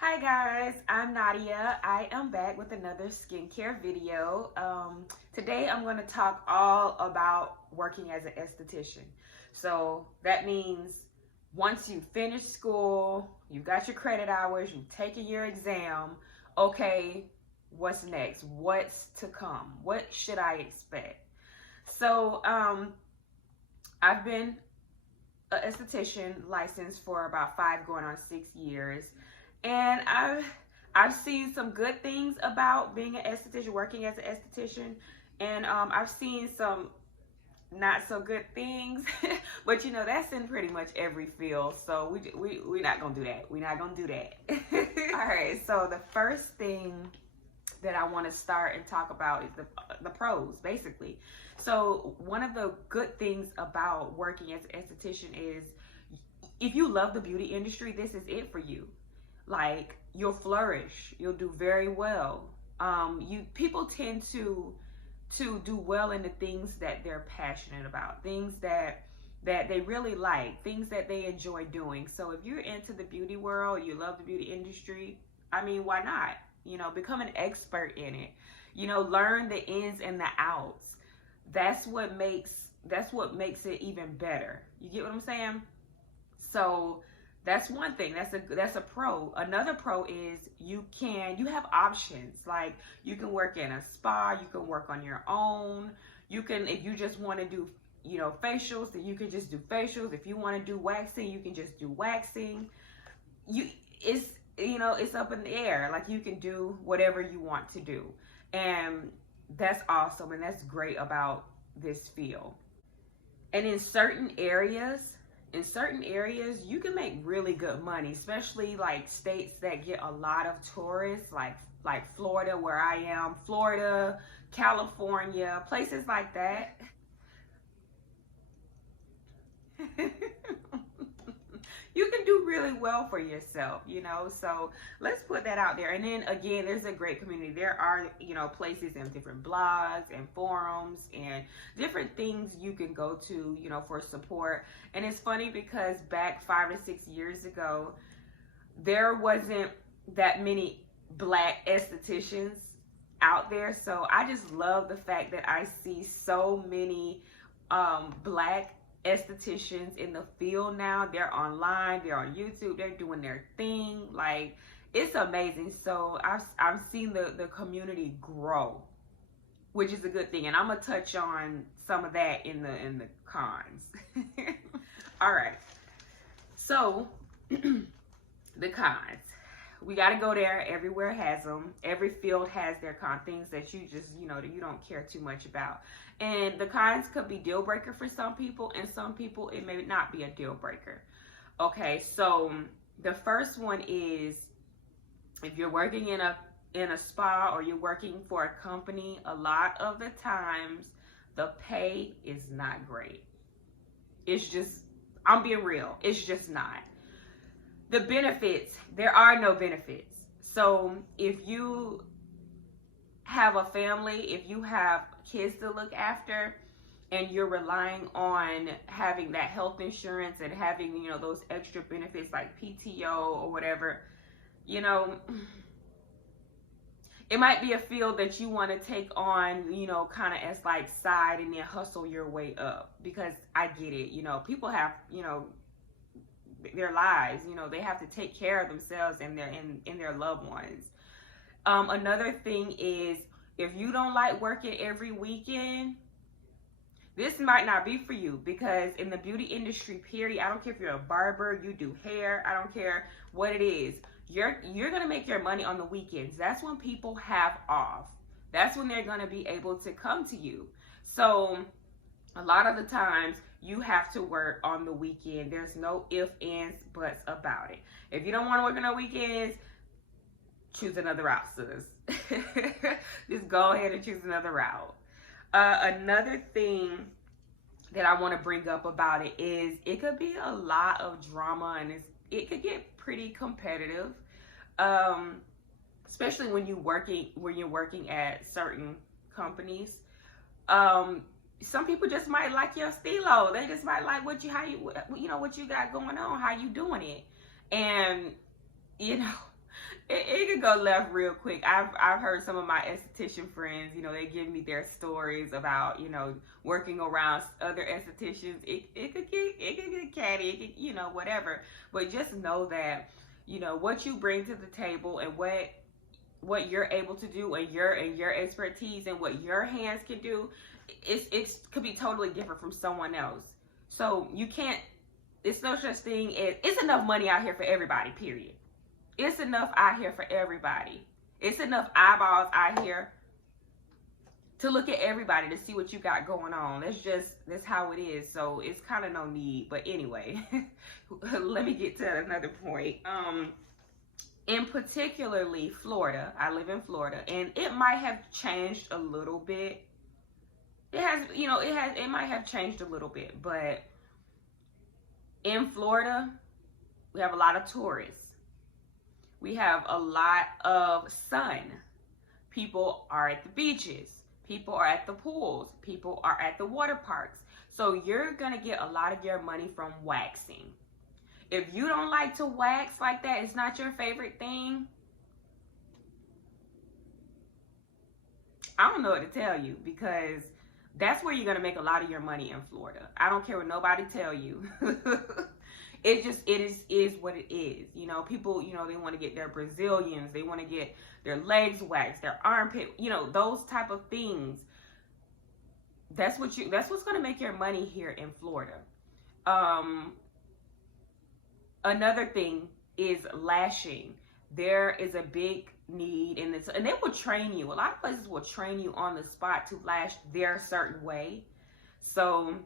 Hi guys, I'm Nadia. I am back with another skincare video. Today I'm going to talk all about working as an esthetician. So that means once you finish school, you got your credit hours, you've taken your exam, okay, what's next? What's to come? What should I expect? So I've been an esthetician licensed for about 5 going on 6 years. And I've seen some good things about being an esthetician, working as an esthetician, and I've seen some not so good things. But you know, that's in pretty much every field. So we're not gonna do that. We're not gonna do that. All right. So the first thing that I want to start and talk about is the pros, basically. So one of the good things about working as an esthetician is if you love the beauty industry, this is it for you. Like, you'll flourish, you'll do very well. People tend to do well in the things that they're passionate about, things that they really like, things that they enjoy doing. So if you're into the beauty world, you love the beauty industry, I mean, why not? You know, become an expert in it. You know, learn the ins and the outs. That's what makes it even better. You get what I'm saying? So that's one thing. That's a pro. Another pro is you have options. Like, you can work in a spa, you can work on your own. You can, if you just want to do, you know, facials, then you can just do facials. If you want to do waxing, you can just do waxing. It's up in the air. Like, you can do whatever you want to do. And that's awesome, and that's great about this field. And in certain areas, you can make really good money, especially like states that get a lot of tourists, like Florida, where I am, Florida, California, places like that. You can do really well for yourself, you know, so let's put that out there. And then again, there's a great community. There are, you know, places and different blogs and forums and different things you can go to, you know, for support. And it's funny because back 5 to 6 years ago, there wasn't that many Black estheticians out there. So I just love the fact that I see so many Black estheticians in the field now. They're online, they're on YouTube, they're doing their thing. Like, it's amazing. So I've seen the community grow, which is a good thing, and I'm gonna touch on some of that in the cons. All right, so the cons, we got to go there. Everywhere has them. Every field has their things that you just, you know, that you don't care too much about. And the cons could be deal breaker for some people, and some people it may not be a deal breaker. Okay, so the first one is, if you're working in a spa or you're working for a company, a lot of the times the pay is not great. It's just, I'm being real, it's just not. The benefits, there are no benefits. So if you have a family, if you have kids to look after, and you're relying on having that health insurance and having, you know, those extra benefits like PTO or whatever, you know, it might be a field that you want to take on, you know, kind of as like side, and then hustle your way up. Because I get it, you know, people have, you know, their lives, you know, they have to take care of themselves and their loved ones. Another thing is, if you don't like working every weekend, this might not be for you. Because in the beauty industry, period, I don't care if you're a barber, you do hair, I don't care what it is, you're gonna make your money on the weekends. That's when people have off. That's when they're gonna be able to come to you. So a lot of the times you have to work on the weekend. There's no ifs, ands, buts about it. If you don't want to work on the weekends, choose another route, sis. Just go ahead and choose another route. Another thing that I want to bring up about it is, it could be a lot of drama, and it could get pretty competitive, especially when you're working at certain companies. Some people just might like your stilo. They just might like what you got going on, how you doing it. And, you know, it could go left real quick. I've heard some of my esthetician friends, they give me their stories about, working around other estheticians. It could get catty, whatever. But just know that, what you bring to the table and what you're able to do and your expertise and what your hands can do, it could be totally different from someone else. So you can't, it's no such thing as, it's enough money out here for everybody, period. It's enough out here for everybody. It's enough eyeballs out here to look at everybody to see what you got going on. That's how it is. So it's kind of no need. But anyway, let me get to another point. In particularly Florida, I live in Florida, and it might have changed a little bit. It might have changed a little bit, but in Florida, we have a lot of tourists. We have a lot of sun. People are at the beaches. People are at the pools. People are at the water parks. So you're going to get a lot of your money from waxing. If you don't like to wax like that, it's not your favorite thing, I don't know what to tell you, because that's where you're going to make a lot of your money in Florida. I don't care what nobody tell you. It is what it is. People, they want to get their Brazilians. They want to get their legs waxed, their armpit, those type of things. That's what's going to make your money here in Florida. Another thing is lashing. There is a big need in this, and they will train you. A lot of places will train you on the spot to lash their certain way. So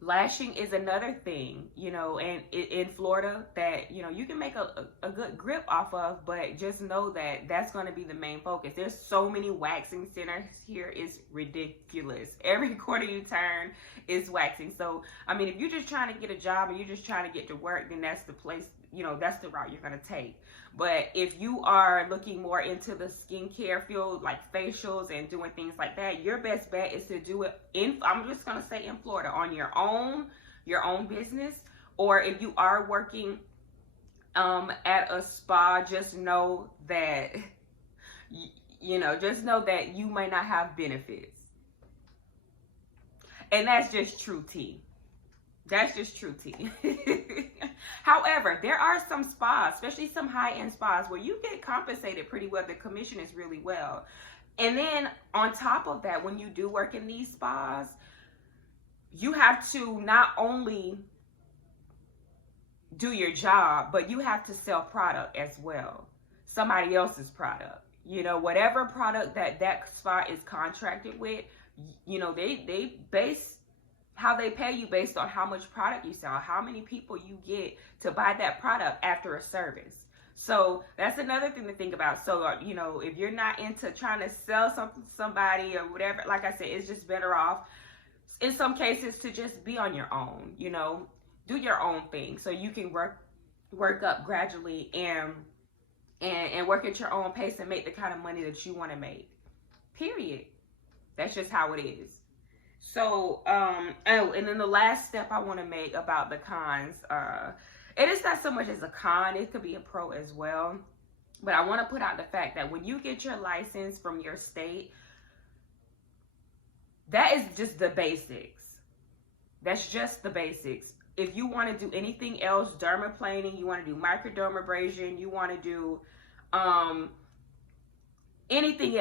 lashing is another thing, and in Florida that, you can make a good grip off of, but just know that that's going to be the main focus. There's so many waxing centers here, it's ridiculous. Every corner you turn is waxing. So, I mean, if you're just trying to get a job or you're just trying to get to work, then that's the place, that's the route you're going to take. But if you are looking more into the skincare field, like facials and doing things like that, your best bet is to do it I'm just going to say in Florida, on your own business. Or if you are working at a spa, just know that, just know that you might not have benefits. And that's just true tea. That's just true tea. However, there are some spas, especially some high-end spas, where you get compensated pretty well. The commission is really well. And then on top of that, when you do work in these spas, you have to not only do your job, but you have to sell product as well. Somebody else's product. Whatever product that spa is contracted with, they base how they pay you based on how much product you sell, how many people you get to buy that product after a service. So that's another thing to think about. So, if you're not into trying to sell something to somebody or whatever, like I said, it's just better off in some cases to just be on your own, do your own thing so you can work up gradually and work at your own pace and make the kind of money that you want to make. Period. That's just how it is. So, and then the last step I want to make about the cons, it is not so much as a con, it could be a pro as well. But I want to put out the fact that when you get your license from your state, that is just the basics. That's just the basics. If you want to do anything else, dermaplaning, you want to do microdermabrasion, you want to do anything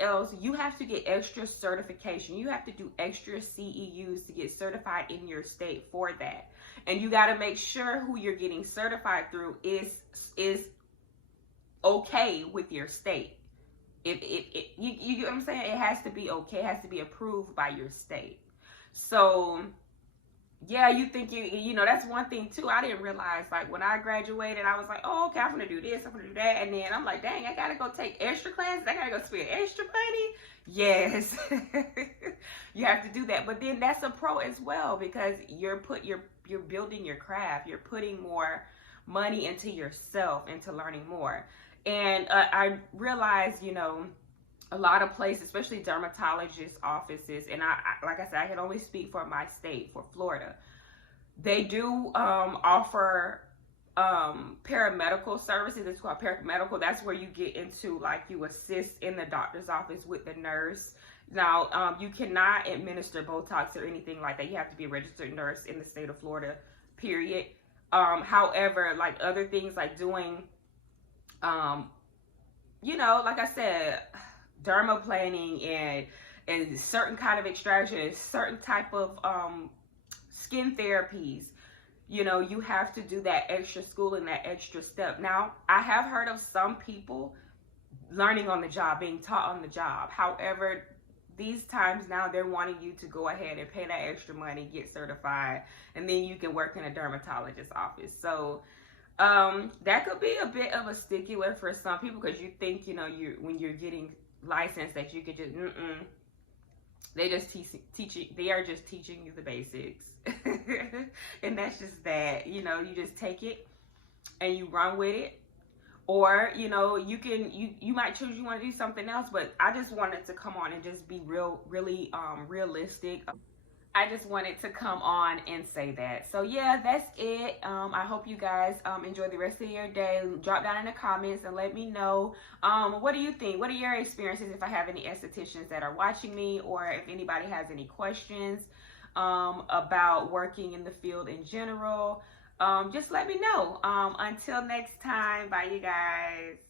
else, you have to get extra certification. You have to do extra CEUs to get certified in your state for that. And you got to make sure who you're getting certified through is okay with your state. You get what I'm saying? It has to be okay. It has to be approved by your state. So yeah, you think that's one thing too. I didn't realize, like, when I graduated, I was like, oh, okay, I'm gonna do this, I'm gonna do that, and then I'm like, dang, I gotta go take extra classes, I gotta go spend extra money. Yes. You have to do that. But then that's a pro as well, because you're building your craft, you're putting more money into yourself, into learning more. And I realized, a lot of places, especially dermatologist offices, and I like I said, I can only speak for my state, for Florida. They do offer paramedical services. It's called paramedical. That's where you get into, like, you assist in the doctor's office with the nurse. Now, you cannot administer Botox or anything like that. You have to be a registered nurse in the state of Florida, period. However, like other things like doing, you know, like I said, dermaplaning and certain kind of extractions, certain type of skin therapies, you know, you have to do that extra schooling, that extra step. Now, I have heard of some people learning on the job, being taught on the job. However, these times now they're wanting you to go ahead and pay that extra money, get certified, and then you can work in a dermatologist's office. So that could be a bit of a stickler for some people, because you think, you know, when you're getting licensed that you could just they just teaching. They are just teaching you the basics, and that's just that. You know, you just take it and you run with it, or you know, you might choose you want to do something else. But I just wanted to come on and just be really realistic. I just wanted to come on and say that. So yeah, that's it. I hope you guys enjoy the rest of your day. Drop down in the comments and let me know, what do you think? What are your experiences? If I have any estheticians that are watching me, or if anybody has any questions about working in the field in general, just let me know. Until next time, bye you guys.